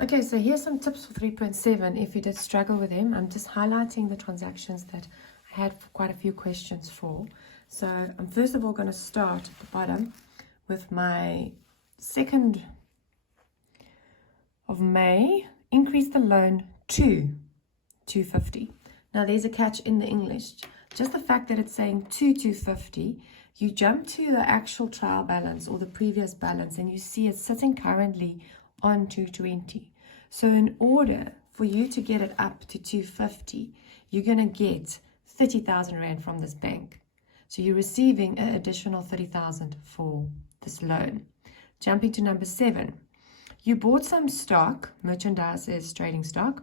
Okay, so here's some tips for 3.7 if you did struggle with them. I'm just highlighting the transactions that I had quite a few questions for. So I'm first of all going to start at the bottom with my 2nd of May, increase the loan to 250. Now there's a catch in the English. Just the fact that it's saying to 250, you jump to the actual trial balance or the previous balance and you see it's sitting currently on 220. So in order for you to get it up to 250, you're going to get 30,000 Rand from this bank. So you're receiving an additional 30,000 for this loan. Jumping to number 7. You bought some stock, merchandise is trading stock,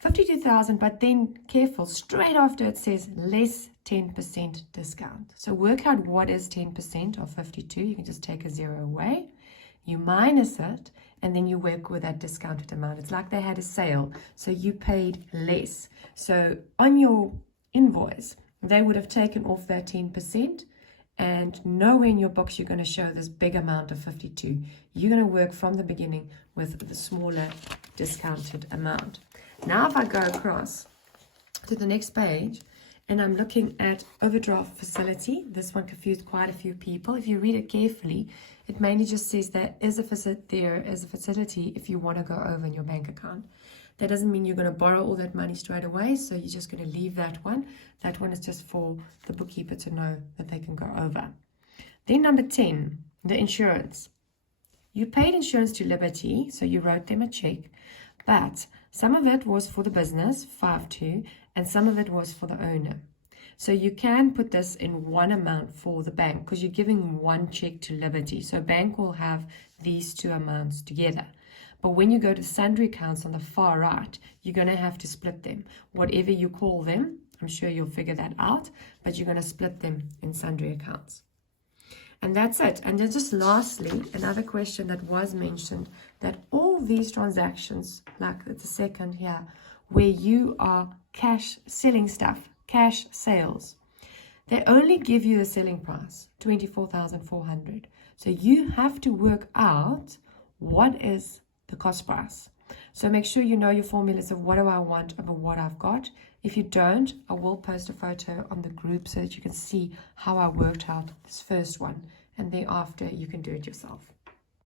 52,000, but then careful, straight after it says less 10% discount. So work out what is 10% of 52. You can just take a 0 away. You minus it, and then you work with that discounted amount. It's like they had a sale, so you paid less. So on your invoice, they would have taken off that 10%, and nowhere in your books you're going to show this big amount of 52. You're going to work from the beginning with the smaller discounted amount. Now if I go across to the next page, and I'm looking at overdraft facility. This one confused quite a few people. If you read it carefully, it mainly just says there is a facility if you want to go over in your bank account. That doesn't mean you're going to borrow all that money straight away, so you're just going to leave that one. That one is just for the bookkeeper to know that they can go over. Then number 10, the insurance. You paid insurance to Liberty, so you wrote them a check, but some of it was for the business, 5.2, and some of it was for the owner. So you can put this in one amount for the bank because you're giving one check to Liberty. So bank will have these two amounts together. But when you go to sundry accounts on the far right, you're going to have to split them. Whatever you call them, I'm sure you'll figure that out, but you're going to split them in sundry accounts. And that's it. And then just lastly, another question that was mentioned, that all these transactions, like the second here, where you are cash selling stuff, cash sales, they only give you the selling price, 24,400. So you have to work out what is the cost price. So make sure you know your formulas of what do I want over what I've got. If you don't, I will post a photo on the group so that you can see how I worked out this first one, and thereafter you can do it yourself.